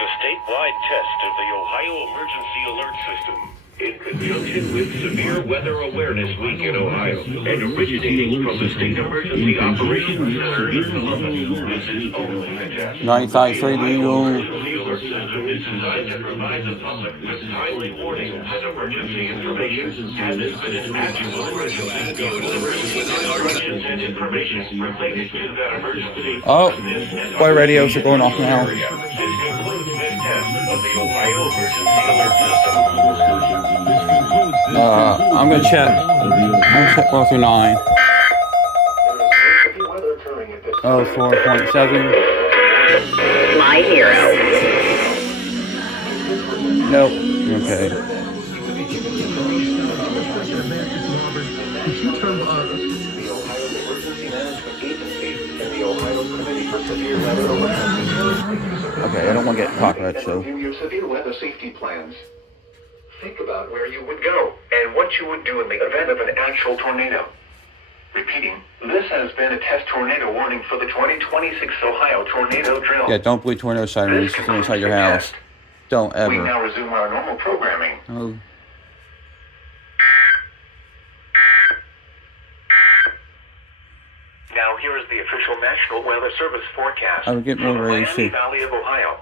a statewide test of the Ohio Emergency Alert System in conjunction with Severe Weather Awareness Week in Ohio and originating from the State Emergency Operations Center in Columbus. This is only a test. 95.3 The Emergency Alert System is designed to provide the public with timely warnings and emergency information. Has this been an actual emergency? You will receive instructions and information related to that emergency. Oh, boy, radios are going off now. This concludes this test of the Ohio Emergency Alert System. I'm gonna check. I'm gonna check 409. 4.7. My hero. Nope. Okay. Okay, I don't want to get copyright, so. Your severe weather safety plans. Think about where you would go and what you would do in the event of an actual tornado. Repeating, this has been a test tornado warning for the 2026 Ohio tornado drill. Yeah, don't believe tornado sirens inside your house. Don't ever. We now resume our normal programming. Oh. Now here is the official National Weather Service forecast. I would get more for the rain Miami too. Valley of Ohio.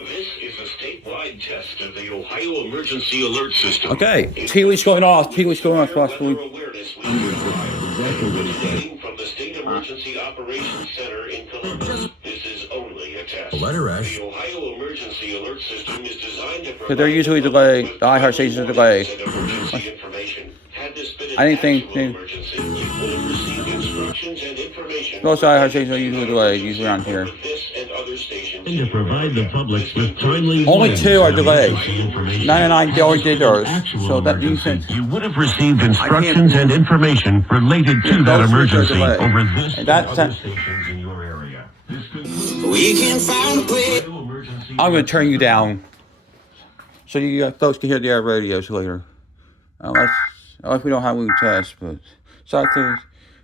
This is a statewide test of the Ohio Emergency Alert System. Okay, T-Leash going off. T-Leash going off. Weather Awareness Week in Ohio, originating from the State Emergency Operations Center in Columbus. This is only a test. Letter S. The Ohio Emergency Alert System is designed to Because they're usually delayed. The iHeart stations are delayed. emergency information. Had this been an I didn't think actual emergency, you would have received instructions and information. Most iHeart stations are usually delayed, usually around here. This and other stations. And to provide the public with timely Only warnings 2 are and delayed. emergency information. 99 they already did theirs. Actual So that means emergency. that You would have received instructions and information related to that those are emergency delayed. over this And and that's other that- stations in your area. This could We can find a place. I'm going to turn you down so you folks can hear the other radios later. Unless we don't have a test, but so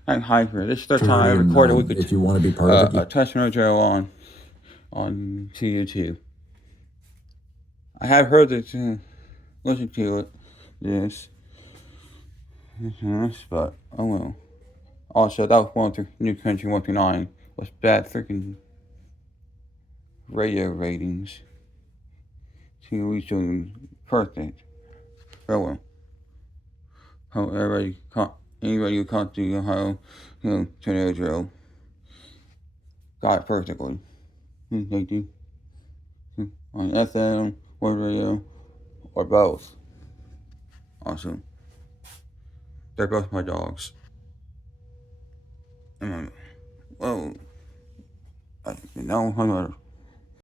I'm hyper. This is the time I recorded. We could if you want to be part of it, a test radio on YouTube. I have heard it, listen to it, this, but oh well. Also, that was one through New Country 139 was bad freaking radio ratings. See, we doing perfect. Oh well. How anybody who caught the Ohio tornado drill got it perfectly. Thank you. On FM, or radio, or both. Awesome. They're both my dogs. Whoa. I don't know.